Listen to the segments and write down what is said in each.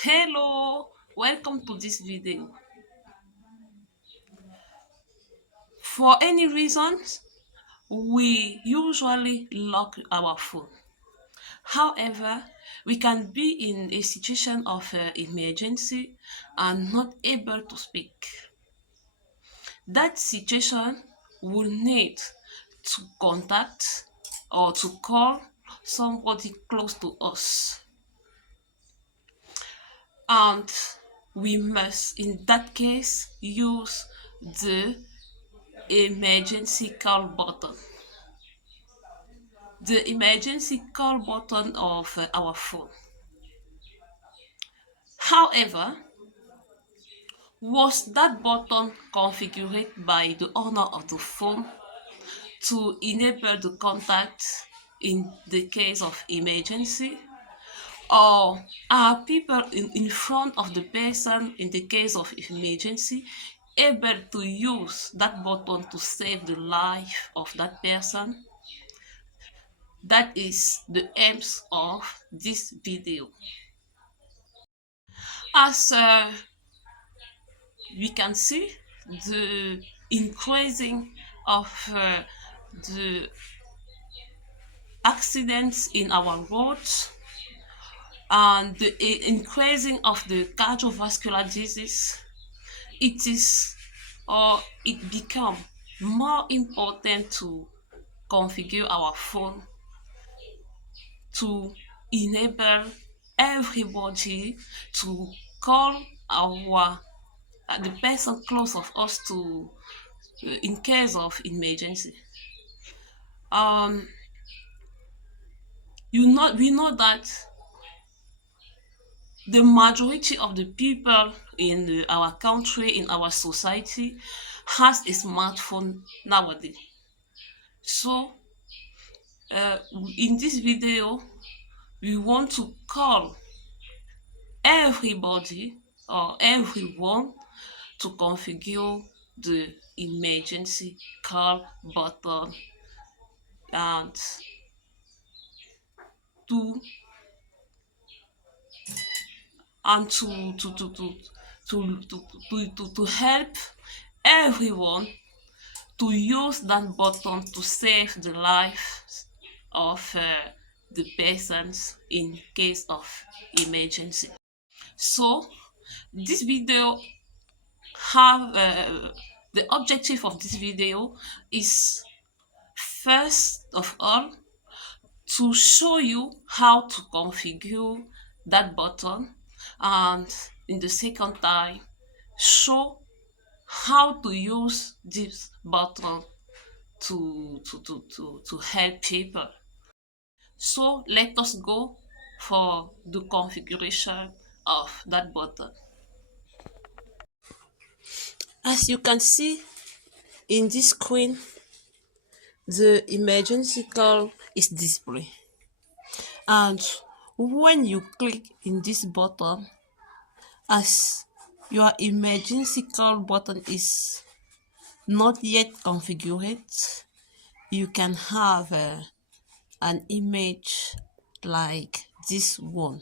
Hello, welcome to this video. For any reasons, we usually lock our phone. However, we can be in a situation of emergency and not able to speak. That situation will need to contact or to call somebody close to us. And we must, in that case, use the emergency call button. The emergency call button of our phone. However, was that button configured by the owner of the phone to enable the contact in the case of emergency? Or are people in front of the person in the case of emergency able to use that button to save the life of that person? That is the aims of this video. As we can see, the increasing of the accidents in our roads and the increasing of the cardiovascular disease, it is or it become more important to configure our phone to enable everybody to call our the person close of us to in case of emergency. Um, we know that the majority of the people in our country, in our society, has a smartphone nowadays. So, in this video, we want to call everybody or everyone to configure the emergency call button and to and to help everyone to use that button to save the lives of the persons in case of emergency. So this video have the objective of this video is first of all to show you how to configure that button, and in the second time show how to use this button to help people. So let us go for the configuration of that button. As you can see in this screen, the emergency call is displayed, and when you click in this button, as your emergency call button is not yet configured, you can have an image like this one.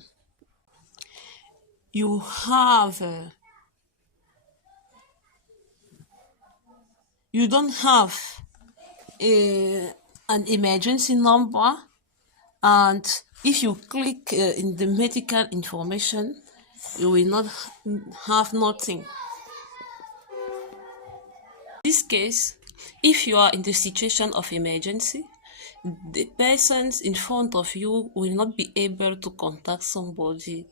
You have you don't have an emergency number, and if you click in the medical information, you will not have nothing. In this case, if you are in the situation of emergency, the persons in front of you will not be able to contact somebody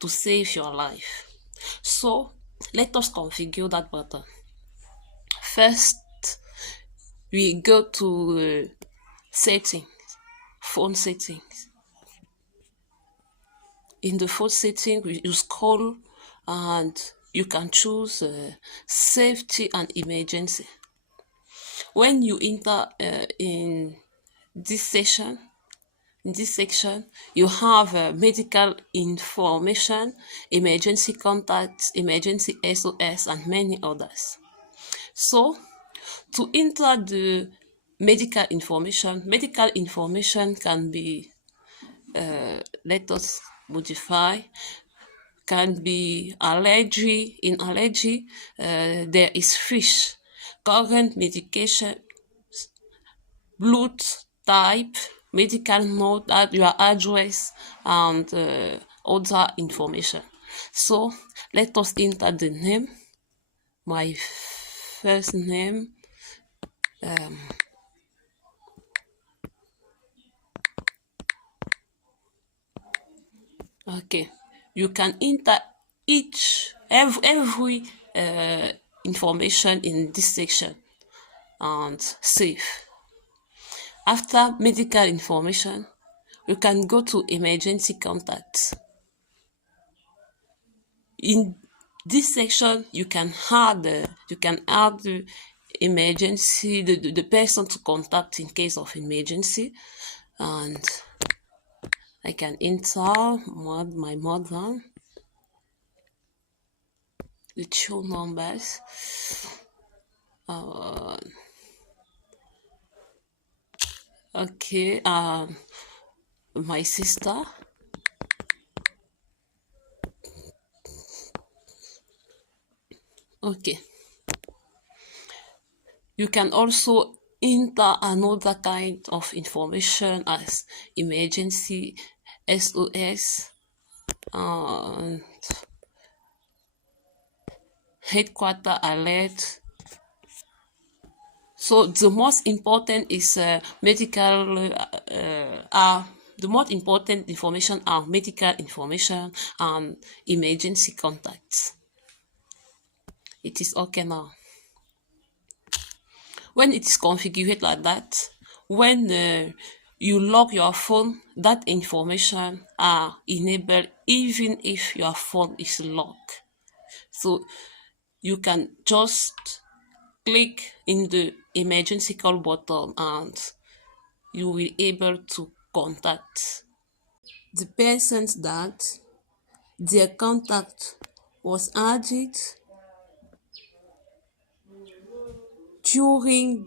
to save your life. So let us configure that button. First, we go to settings, phone settings. In the phone setting, you scroll and you can choose safety and emergency. When you enter in this section, you have medical information, emergency contacts, emergency SOS, and many others. So, to enter the medical information can be, let us modify, can be allergy. In allergy, there is fish, current medication, blood type, medical note, your address, and other information. So let us enter the name. My first name. Okay, you can enter every information in this section and save. After medical information, you can go to emergency contacts. In this section, you can add the emergency, the person to contact in case of emergency, and I can enter my mother, the two numbers. Okay, my sister. Okay, you can also enter another kind of information as emergency, SOS, and headquarter alert. So the most important is medical. The most important information are medical information and emergency contacts. It is okay now. When it is configured like that, when you lock your phone, that information are enabled even if your phone is locked. So you can just click in the emergency call button and you will be able to contact the persons that their contact was added during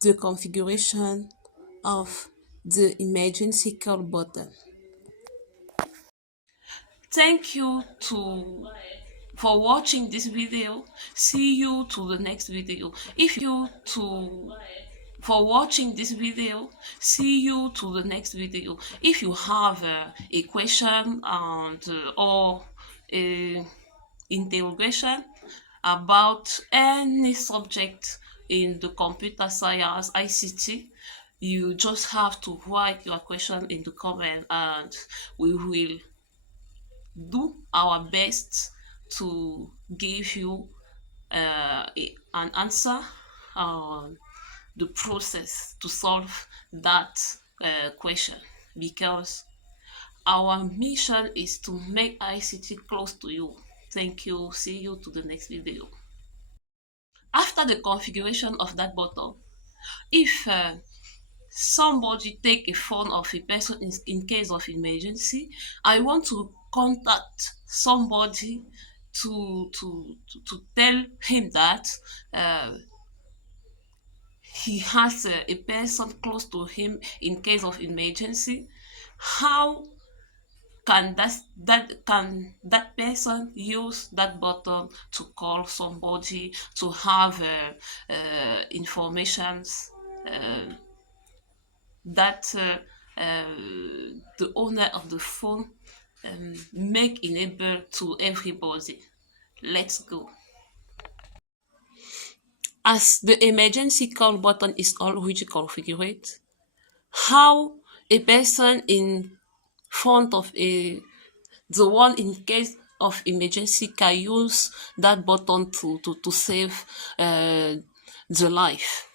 the configuration of the emergency call button. Thank you for watching this video. See you to the next video. If you to for watching this video. See you to the next video. If you have a question and or a interrogation about any subject in the computer science ICT, you just have to write your question in the comment and we will do our best to give you an answer on the process to solve that question, because our mission is to make ICT close to you. Thank you. See you to the next video. After the configuration of that button, if somebody take a phone of a person in case of emergency, I want to contact somebody to tell him that he has a person close to him in case of emergency. How can that person use that button to call somebody to have informations that the owner of the phone make enable to everybody? Let's go. As the emergency call button is already configured, how a person in front of the one in case of emergency can use that button to save the life.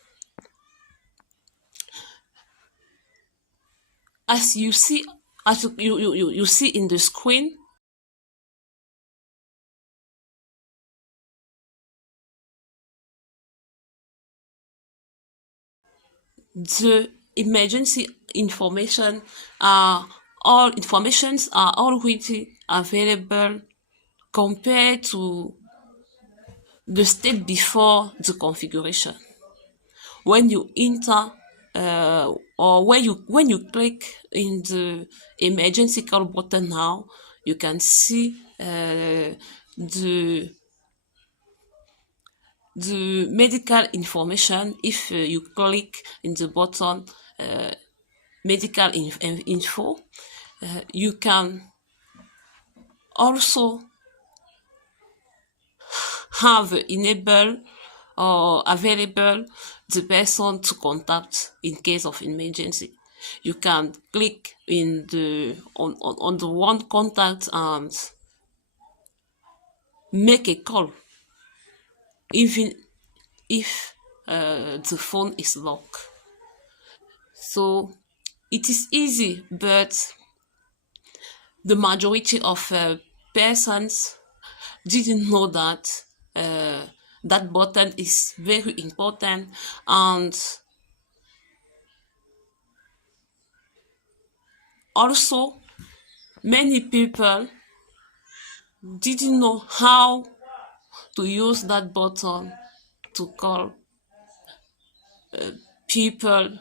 As you see, as you see in the screen, the emergency information are all informations are already available compared to the state before the configuration. When you enter or when you click in the emergency call button now, you can see uh, the the medical information. If you click in the button medical info, you can also have enable or available the person to contact in case of emergency. You can click in the on the one contact and make a call even if the phone is locked. So it is easy, but the majority of persons didn't know that that button is very important, and also many people didn't know how to use that button to call people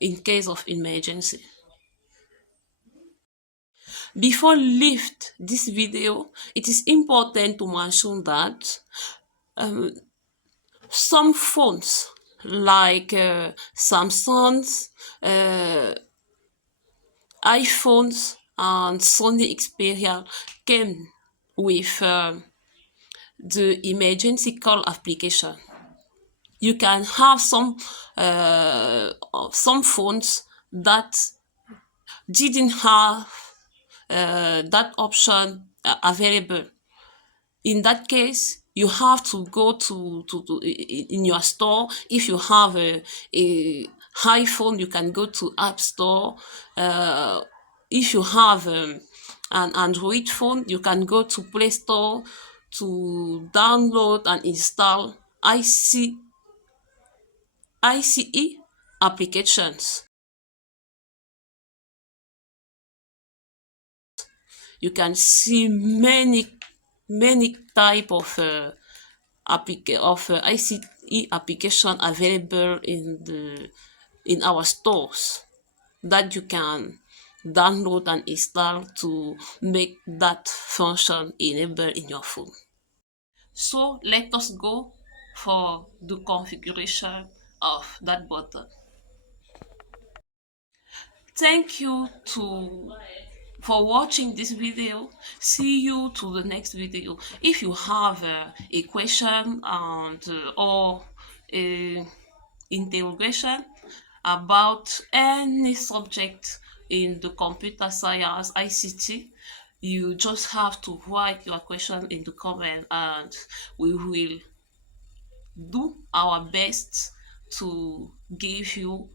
in case of emergency. Before leave this video, it is important to mention that some phones like Samsung's, iPhones, and Sony Xperia came with the emergency call application. You can have some phones that didn't have that option available. In that case, you have to go to in your store. If you have a iPhone, you can go to App Store. If you have an Android phone, you can go to Play Store to download and install ICE applications. You can see many type of ICE application available in our stores that you can download and install to make that function enabled in your phone. So let us go for the configuration of that button. Thank you for watching this video. See you to the next video. If you have a question and or a interrogation about any subject in the computer science ICT, you just have to write your question in the comment, and we will do our best to give you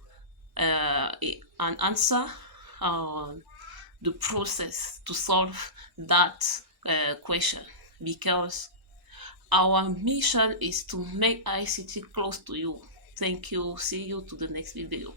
an answer on the process to solve that question, because our mission is to make ICT close to you. Thank you. See you to the next video.